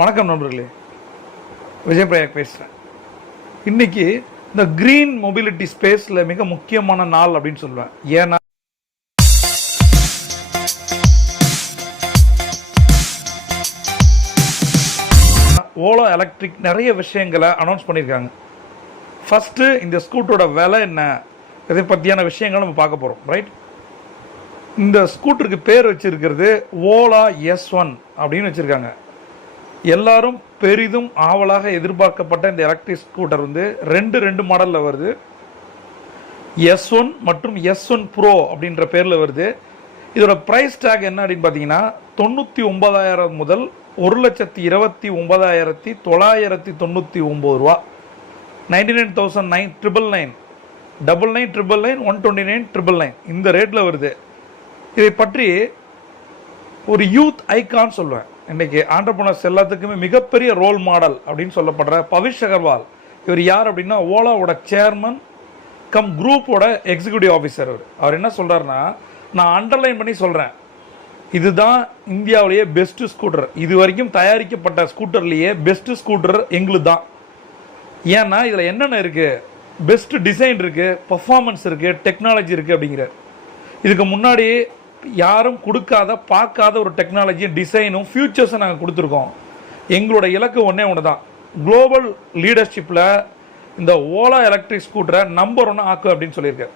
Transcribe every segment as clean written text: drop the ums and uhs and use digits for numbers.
வணக்கம் நண்பர்களே, விஜய் பிரயாக் பேசுகிறேன். இன்றைக்கி இந்த க்ரீன் மொபிலிட்டி ஸ்பேஸில் மிக முக்கியமான நாள் அப்படின்னு சொல்லுவேன். ஏன்னா ஓலா எலக்ட்ரிக் நிறைய விஷயங்களை அனௌன்ஸ் பண்ணியிருக்காங்க. ஃபஸ்ட்டு இந்த ஸ்கூட்டரோட விலை என்ன, இதை பற்றியான விஷயங்கள் நம்ம பார்க்க போகிறோம். ரைட், இந்த ஸ்கூட்டருக்கு பேர் வச்சுருக்கிறது ஓலா S1 அப்படின்னு வச்சுருக்காங்க. எல்லாரும் பெரிதும் ஆவலாக எதிர்பார்க்கப்பட்ட இந்த எலக்ட்ரிக் ஸ்கூட்டர் வந்து ரெண்டு மாடலில் வருது. S1 மற்றும் S1 Pro அப்படின்ற பேரில் வருது. இதோட ப்ரைஸ் டேக் என்ன அப்படின்னு பார்த்தீங்கன்னா 99,000 முதல் 1,29,999 ரூபா. 99,999 99,999 129,999 இந்த ரேட்டில் வருது. இதை பற்றி ஒரு யூத் ஐகான் சொல்லுவேன். இன்றைக்கி ஆண்டர்பிரனர்ஸ் எல்லாத்துக்குமே மிகப்பெரிய ரோல் மாடல் அப்படின்னு சொல்லப்படுற பவிஷ் அகர்வால். இவர் யார் அப்படின்னா ஓலாவோட சேர்மன் கம் குரூப்போட எக்ஸிக்யூட்டிவ் ஆஃபீஸர். அவர் என்ன சொல்கிறாருன்னா, நான் அண்டர்லைன் பண்ணி சொல்கிறேன், இதுதான் இந்தியாவிலேயே பெஸ்ட்டு ஸ்கூட்டர், இது வரைக்கும் தயாரிக்கப்பட்ட ஸ்கூட்டர்லேயே பெஸ்ட்டு ஸ்கூட்டர் எங்களுக்கு தான். ஏன்னா இதில் என்னென்ன இருக்குது, பெஸ்ட்டு டிசைன் இருக்குது, பர்ஃபார்மன்ஸ் இருக்குது, டெக்னாலஜி இருக்குது அப்படிங்கிறார். இதுக்கு முன்னாடி யாரும் கொடுக்காத பார்க்காத ஒரு டெக்னாலஜியும் டிசைனும் ஃபியூச்சர்ஸும் நாங்கள் கொடுத்துருக்கோம். எங்களோட இலக்கு ஒன்று தான், குளோபல் லீடர்ஷிப்பில் இந்த ஓலா எலக்ட்ரிக் ஸ்கூட்டரை நம்பர் 1 ஆக்கு அப்படின்னு சொல்லியிருக்காரு.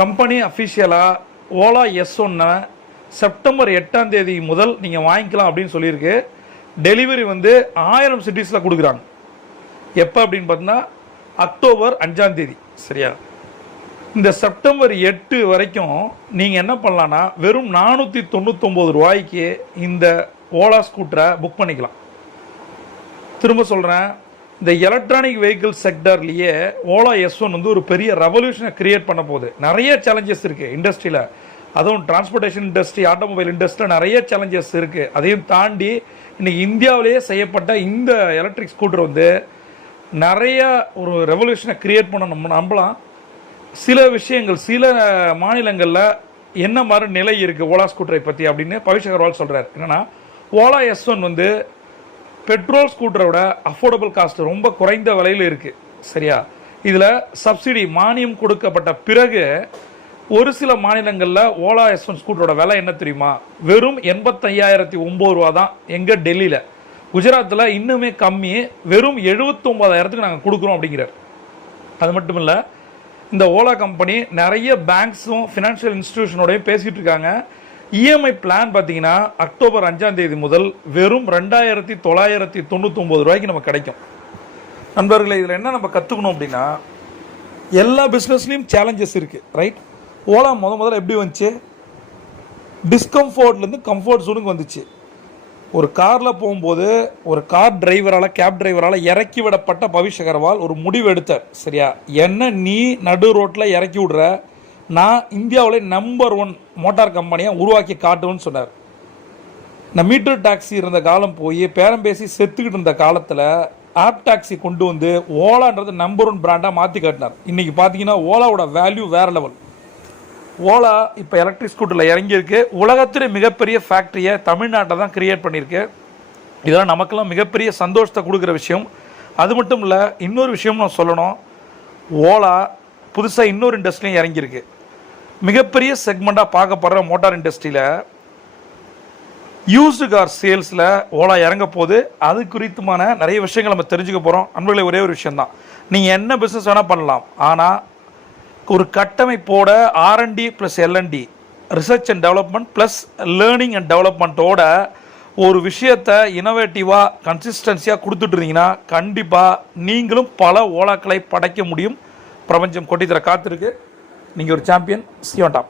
கம்பெனி அஃபிஷியலாக ஓலா S1 செப்டம்பர் 8 முதல் நீங்கள் வாங்கிக்கலாம் அப்படின்னு சொல்லியிருக்கு. டெலிவரி வந்து 1000 சிட்டிஸில் கொடுக்குறாங்க. எப்போ அப்படின்னு பார்த்தீங்கன்னா அக்டோபர் 5 சரியா. இந்த செப்டம்பர் 8 வரைக்கும் நீங்கள் என்ன பண்ணலான்னா வெறும் 499 ரூபாய்க்கு இந்த ஓலா ஸ்கூட்டரை புக் பண்ணிக்கலாம். திரும்ப சொல்கிறேன், இந்த எலக்ட்ரானிக் வெஹிக்கிள் செக்டர்லேயே ஓலா S1 வந்து ஒரு பெரிய ரெவல்யூஷனை கிரியேட் பண்ண போகுது. நிறைய சேலஞ்சஸ் இருக்குது இண்டஸ்ட்ரியில், அதுவும் டிரான்ஸ்போர்ட்டேஷன் இண்டஸ்ட்ரி, ஆட்டோமொபைல் இண்டஸ்ட்ரியில் நிறைய சேலஞ்சஸ் இருக்குது. அதையும் தாண்டி இன்றைக்கி இந்தியாவிலேயே செய்யப்பட்ட இந்த எலக்ட்ரிக் ஸ்கூட்டர் வந்து நிறைய ஒரு ரெவல்யூஷனை கிரியேட் பண்ண நம்ம நம்பலாம். சில விஷயங்கள் சில மாநிலங்களில் என்ன மாதிரி நிலை இருக்குது ஓலா ஸ்கூட்டரை பற்றி அப்படின்னு பவிஷ் அகர்வால் சொல்கிறார். என்னென்னா ஓலா S1 வந்து பெட்ரோல் ஸ்கூட்டரோட அஃபோர்டபுள் காஸ்ட் ரொம்ப குறைந்த விலையில் இருக்குது சரியா. இதில் சப்சிடி மானியம் கொடுக்கப்பட்ட பிறகு ஒரு சில மாநிலங்களில் ஓலா S1 ஸ்கூட்டரோட விலை என்ன தெரியுமா, வெறும் 85,009 ரூபா தான். எங்கள் டெல்லியில், குஜராத்தில் இன்னுமே கம்மி, வெறும் 79,000க்கு நாங்கள் கொடுக்குறோம் அப்படிங்கிறார். அது மட்டும் இல்லை, இந்த ஓலா கம்பெனி நிறைய பேங்க்ஸும் ஃபினான்ஷியல் இன்ஸ்டிடியூஷனோடையும் பேசிகிட்டு இருக்காங்க. இஎம்ஐ பிளான் பார்த்தீங்கன்னா அக்டோபர் 5 முதல் வெறும் 2,999 ரூபாய்க்கு நமக்கு கிடைக்கும். நண்பர்களே, இதில் என்ன நம்ம கற்றுக்கணும் அப்படின்னா, எல்லா பிஸ்னஸ்லேயும் சேலஞ்சஸ் இருக்குது ரைட். ஓலா முதல்ல எப்படி வந்துச்சு, டிஸ்கம்ஃபோர்ட்லேருந்து கம்ஃபோர்ட் ஜோனுக்கு வந்துச்சு. ஒரு காரில் போகும்போது ஒரு கார் டிரைவரால் கேப் டிரைவரால் இறக்கி விடப்பட்ட பவிஷ் அகர்வால் ஒரு முடிவு எடுத்தார் சரியா. என்ன நீ நடு ரோட்டில் இறக்கி விடுற, நான் இந்தியாவிலே நம்பர் 1 மோட்டார் கம்பெனியை உருவாக்கி காட்டுவேன்னு சொன்னார். இந்த மீட்டர் டாக்ஸி இருந்த காலம் போய் பேரம் பேசி செத்துக்கிட்டு இருந்த காலத்தில் ஆப் டாக்ஸி கொண்டு வந்து ஓலான்றது நம்பர் 1 பிராண்டாக மாற்றி காட்டினார். இன்றைக்கி பார்த்தீங்கன்னா ஓலாவோட வேல்யூ வேறு லெவல். ஓலா இப்போ எலக்ட்ரிக் ஸ்கூட்டரில் இறங்கியிருக்கு. உலகத்திலே மிகப்பெரிய ஃபேக்ட்ரியை தமிழ்நாட்டை தான் கிரியேட் பண்ணியிருக்கு. இதெல்லாம் நமக்கெல்லாம் மிகப்பெரிய சந்தோஷத்தை கொடுக்குற விஷயம். அது மட்டும் இல்லை, இன்னொரு விஷயம் நான் சொல்லணும், ஓலா புதுசாக இன்னொரு இண்டஸ்ட்ரியும் இறங்கியிருக்கு. மிகப்பெரிய செக்மெண்ட்டாக பார்க்கப்படுற மோட்டார் இண்டஸ்ட்ரியில் யூஸ்டு கார் சேல்ஸில் ஓலா இறங்க போது. அது குறித்துமான நிறைய விஷயங்கள் நம்ம தெரிஞ்சுக்க போகிறோம். அன்பர்களே, ஒரே ஒரு விஷயந்தான், நீங்கள் என்ன பிஸ்னஸ் வேணால் பண்ணலாம், ஆனால் ஒரு கட்டமைப்போட R&D + L&D research and development plus learning and டெவலப்மெண்ட்டோட ஒரு விஷயத்தை இனோவேட்டிவாக கன்சிஸ்டன்சியாக கொடுத்துட்ருந்தீங்கன்னா கண்டிப்பாக நீங்களும் பல ஓலாக்களை படைக்க முடியும். பிரபஞ்சம் கொட்டித்தர காத்திருக்கு. நீங்கள் ஒரு சாம்பியன். C on top.